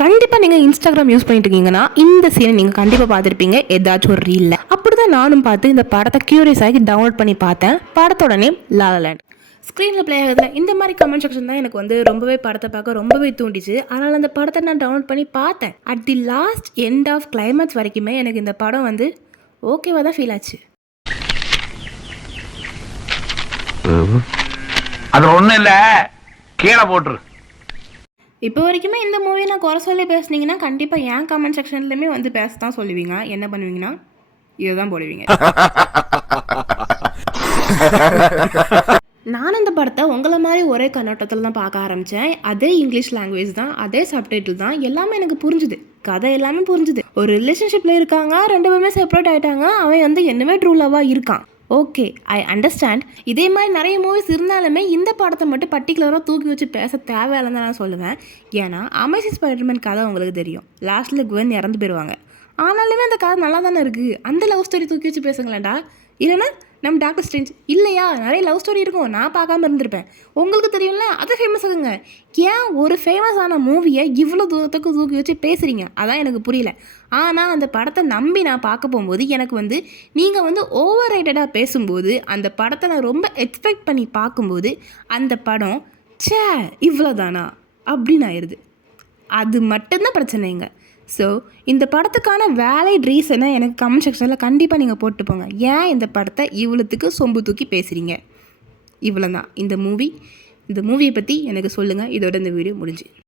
கண்டிப்பாக நீங்கள் Instagram use பண்ணிட்டு இருக்கீங்கன்னா இந்த சீனை நீங்கள் கண்டிப்பாக பார்த்துருப்பீங்க ஏதாச்சும் ஒரு ரீலில். அப்படி தான் நானும் பார்த்து இந்த படத்தை க்யூரியஸ் ஆகி டவுன்லோட் பண்ணி பார்த்தேன். படத்தோட நேம் லா லா லேண்ட். ஸ்க்ரீனில் ப்ளே ஆகுதுல இந்த மாதிரி கமெண்ட் செக்ஷன் தான் எனக்கு வந்து ரொம்பவே படத்தை பார்க்க ரொம்பவே தூண்டிச்சு. அதனால் அந்த படத்தை நான் டவுன்லோட் பண்ணி பார்த்தேன். At the last end of climax வரைக்குமே எனக்கு இந்த படம் வந்து ஓகேவாக தான் ஃபீல் ஆச்சு. அது ஒன்றும் இல்லை, கீழே போட்டுரு. இப்போ வரைக்குமே இந்த மூவி நான் குறை சொல்லி பேசுனீங்கன்னா கண்டிப்பாக என் கமெண்ட் செக்ஷன்லையுமே வந்து பேச தான் சொல்லுவீங்க. என்ன பண்ணுவீங்கன்னா இதை தான் போடுவீங்க. நான் இந்த படத்தை உங்களை மாதிரி ஒரே கண்ணோட்டத்தில் தான் பார்க்க ஆரம்பித்தேன். அதே இங்கிலீஷ் லாங்குவேஜ் தான், அதே சப்டைட்டில் தான், எல்லாமே எனக்கு புரிஞ்சுது. கதை எல்லாமே புரிஞ்சுது. ஒரு ரிலேஷன்ஷிப்பில் இருக்காங்க, 2 பேருமே செப்பரேட் ஆகிட்டாங்க. அவன் வந்து என்னமே ட்ரூ லவ்வாக இருக்கான். Okay, I understand. இதே மாதிரி நிறைய மூவிஸ் இருந்தாலுமே இந்த படத்தை மட்டும் பர்டிகுலராக தூக்கி வச்சு பேச தேவையில்லைன்னு தான் நான் சொல்லுவேன். ஏன்னா அமேசிங் ஸ்பைடர்மேன் கதை உங்களுக்கு தெரியும். லாஸ்ட்டில் குவென் இறந்து போயிடுவாங்க. ஆனாலுமே அந்த கதை நல்லா தானே இருக்குது. அந்த லவ் ஸ்டோரி தூக்கி வச்சு பேசுங்களேன்டா. இல்லைன்னா நம்ம டாக்டர் ஸ்ட்ரேஞ்ச் இல்லையா, நிறைய லவ் ஸ்டோரி இருக்கும், நான் பார்க்காம இருந்திருப்பேன். உங்களுக்கு தெரியும்ல, அதை ஃபேமஸ் ஆகுங்க. ஏன் ஒரு ஃபேமஸான மூவியை இவ்வளோ தூரத்துக்கு தூக்கி வச்சு பேசுகிறீங்க? அதான் எனக்கு புரியல. ஆனால் அந்த படத்தை நம்பி நான் பார்க்க போகும்போது எனக்கு வந்து நீங்கள் வந்து ஓவர் ரேட்டடாக பேசும்போது அந்த படத்தை நான் ரொம்ப எக்ஸ்பெக்ட் பண்ணி பார்க்கும்போது அந்த படம் சே இவ்வளோதானா அப்படின்னு ஆயிடுது. அது மட்டும்தான் பிரச்சனைங்க. ஸோ இந்த படத்துக்கான வேலிட் ரீசனை எனக்கு கமெண்ட் செக்ஷனில் கண்டிப்பாக நீங்கள் போட்டு போங்க. ஏன் இந்த படத்தை இவ்வளோத்துக்கு சொம்பு தூக்கி பேசுகிறீங்க? இவ்வளோ தான் இந்த மூவியை பற்றி எனக்கு சொல்லுங்கள். இதோட இந்த வீடியோ முடிஞ்சு.